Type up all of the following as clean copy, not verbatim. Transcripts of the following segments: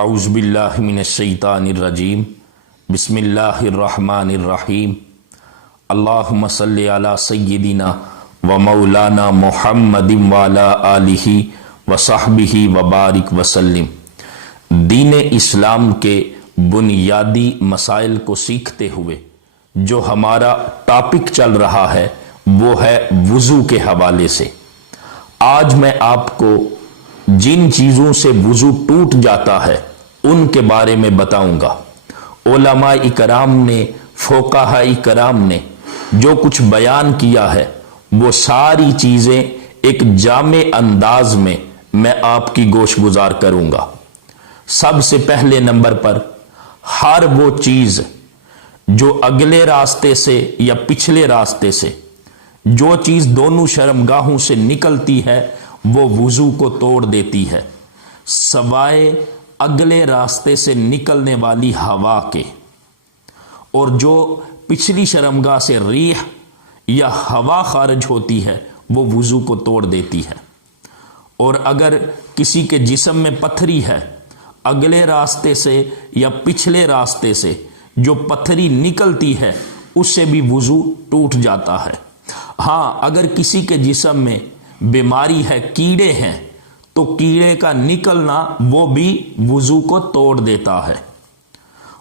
اعوذ باللہ من الشیطان الرجیم بسم اللہ الرحمن الرحیم اللہم صلی علی سیدنا و مولانا محمد وعلی آلہ و صحبہ وبارک وسلم۔ دین اسلام کے بنیادی مسائل کو سیکھتے ہوئے جو ہمارا ٹاپک چل رہا ہے وہ ہے وضو کے حوالے سے۔ آج میں آپ کو جن چیزوں سے وضو ٹوٹ جاتا ہے ان کے بارے میں بتاؤں گا۔ علماء اکرام نے، فقہاء اکرام نے جو کچھ بیان کیا ہے وہ ساری چیزیں ایک جامع انداز میں آپ کی گوش گزار کروں گا۔ سب سے پہلے نمبر پر، ہر وہ چیز جو اگلے راستے سے یا پچھلے راستے سے، جو چیز دونوں شرمگاہوں سے نکلتی ہے وہ وضو کو توڑ دیتی ہے، سوائے اگلے راستے سے نکلنے والی ہوا کے، اور جو پچھلی شرمگاہ سے ریح یا ہوا خارج ہوتی ہے وہ وضو کو توڑ دیتی ہے۔ اور اگر کسی کے جسم میں پتھری ہے، اگلے راستے سے یا پچھلے راستے سے جو پتھری نکلتی ہے اس سے بھی وضو ٹوٹ جاتا ہے۔ ہاں، اگر کسی کے جسم میں بیماری ہے، کیڑے ہیں، تو کیڑے کا نکلنا وہ بھی وضو کو توڑ دیتا ہے۔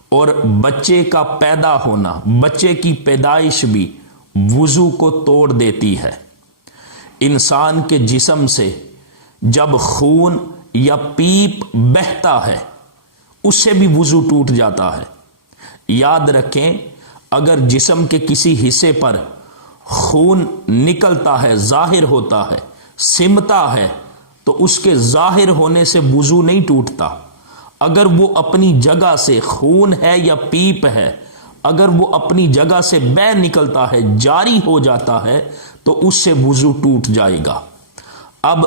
اور بچے کا پیدا ہونا، بچے کی پیدائش بھی وضو کو توڑ دیتی ہے۔ انسان کے جسم سے جب خون یا پیپ بہتا ہے اس سے بھی وضو ٹوٹ جاتا ہے۔ یاد رکھیں، اگر جسم کے کسی حصے پر خون نکلتا ہے، ظاہر ہوتا ہے، سمتا ہے، تو اس کے ظاہر ہونے سے وضو نہیں ٹوٹتا۔ اگر وہ اپنی جگہ سے، خون ہے یا پیپ ہے، اگر وہ اپنی جگہ سے بہہ نکلتا ہے، جاری ہو جاتا ہے، تو اس سے وضو ٹوٹ جائے گا۔ اب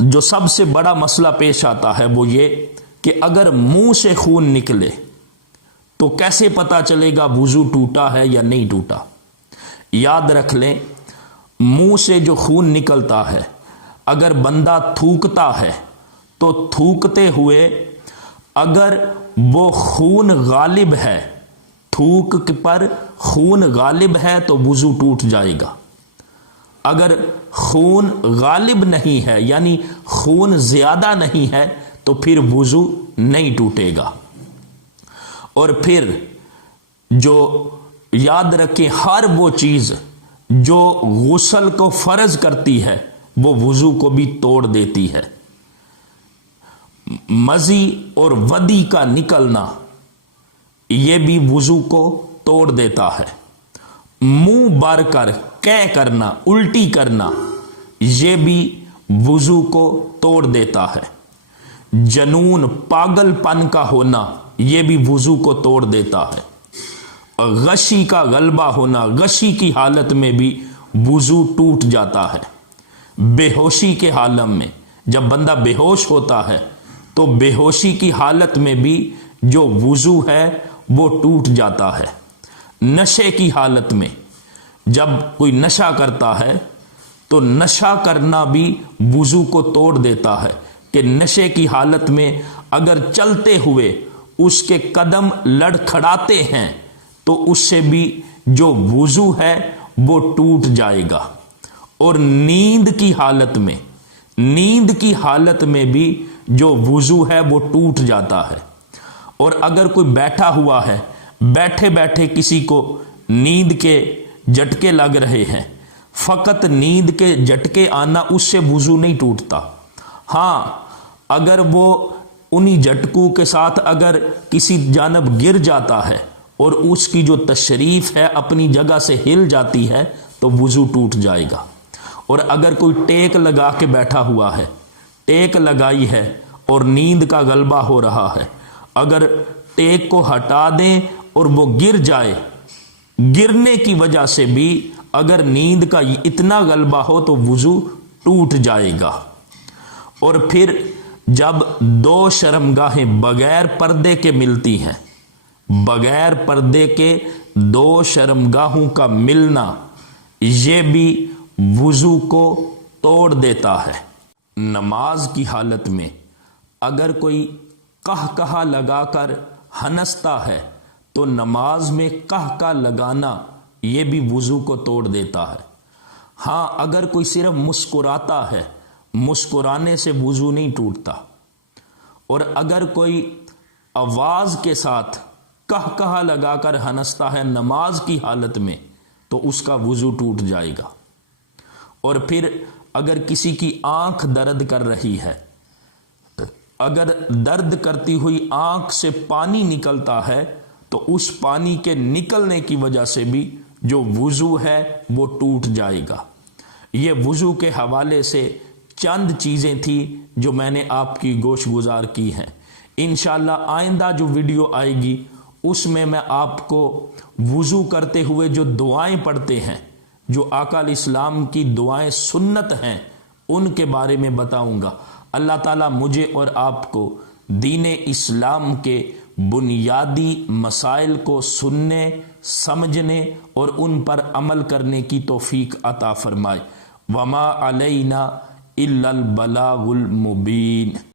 جو سب سے بڑا مسئلہ پیش آتا ہے وہ یہ کہ اگر منہ سے خون نکلے تو کیسے پتا چلے گا وضو ٹوٹا ہے یا نہیں ٹوٹا؟ یاد رکھ لیں، منہ سے جو خون نکلتا ہے، اگر بندہ تھوکتا ہے تو تھوکتے ہوئے اگر وہ خون غالب ہے، تھوک پر خون غالب ہے تو وضو ٹوٹ جائے گا۔ اگر خون غالب نہیں ہے یعنی خون زیادہ نہیں ہے تو پھر وضو نہیں ٹوٹے گا۔ اور پھر جو یاد رکھیں، ہر وہ چیز جو غسل کو فرض کرتی ہے وہ وضو کو بھی توڑ دیتی ہے۔ مزی اور ودی کا نکلنا یہ بھی وضو کو توڑ دیتا ہے۔ منہ بھر کر قے کرنا، الٹی کرنا، یہ بھی وضو کو توڑ دیتا ہے۔ جنون، پاگل پن کا ہونا، یہ بھی وضو کو توڑ دیتا ہے۔ غشی کا غلبہ ہونا، غشی کی حالت میں بھی وضو ٹوٹ جاتا ہے۔ بے ہوشی کے عالم میں جب بندہ بے ہوش ہوتا ہے تو بے ہوشی کی حالت میں بھی جو وضو ہے وہ ٹوٹ جاتا ہے۔ نشے کی حالت میں جب کوئی نشہ کرتا ہے تو نشہ کرنا بھی وضو کو توڑ دیتا ہے، کہ نشے کی حالت میں اگر چلتے ہوئے اس کے قدم لڑکھڑاتے ہیں تو اس سے بھی جو وضو ہے وہ ٹوٹ جائے گا۔ اور نیند کی حالت میں، نیند کی حالت میں بھی جو وضو ہے وہ ٹوٹ جاتا ہے۔ اور اگر کوئی بیٹھا ہوا ہے، بیٹھے بیٹھے کسی کو نیند کے جھٹکے لگ رہے ہیں، فقط نیند کے جھٹکے آنا اس سے وضو نہیں ٹوٹتا۔ ہاں، اگر وہ انہی جھٹکوں کے ساتھ اگر کسی جانب گر جاتا ہے اور اس کی جو تشریف ہے اپنی جگہ سے ہل جاتی ہے تو وضو ٹوٹ جائے گا۔ اور اگر کوئی ٹیک لگا کے بیٹھا ہوا ہے، ٹیک لگائی ہے اور نیند کا غلبہ ہو رہا ہے، اگر ٹیک کو ہٹا دیں اور وہ گر جائے، گرنے کی وجہ سے بھی اگر نیند کا اتنا غلبہ ہو تو وضو ٹوٹ جائے گا۔ اور پھر جب دو شرمگاہیں بغیر پردے کے ملتی ہیں، بغیر پردے کے دو شرمگاہوں کا ملنا یہ بھی وضو کو توڑ دیتا ہے۔ نماز کی حالت میں اگر کوئی کہا لگا کر ہنستا ہے تو نماز میں کہا لگانا یہ بھی وضو کو توڑ دیتا ہے۔ ہاں اگر کوئی صرف مسکراتا ہے، مسکرانے سے وضو نہیں ٹوٹتا، اور اگر کوئی آواز کے ساتھ کہا لگا کر ہنستا ہے نماز کی حالت میں تو اس کا وضو ٹوٹ جائے گا۔ اور پھر اگر کسی کی آنکھ درد کر رہی ہے، اگر درد کرتی ہوئی آنکھ سے پانی نکلتا ہے تو اس پانی کے نکلنے کی وجہ سے بھی جو وضو ہے وہ ٹوٹ جائے گا۔ یہ وضو کے حوالے سے چند چیزیں تھیں جو میں نے آپ کی گوش گزار کی ہیں۔ انشاءاللہ آئندہ جو ویڈیو آئے گی اس میں آپ کو وضو کرتے ہوئے جو دعائیں پڑھتے ہیں، جو آقا علیہ السلام کی دعائیں سنت ہیں، ان کے بارے میں بتاؤں گا۔ اللہ تعالیٰ مجھے اور آپ کو دین اسلام کے بنیادی مسائل کو سننے، سمجھنے اور ان پر عمل کرنے کی توفیق عطا فرمائے۔ وما علینا الا البلاغ المبین۔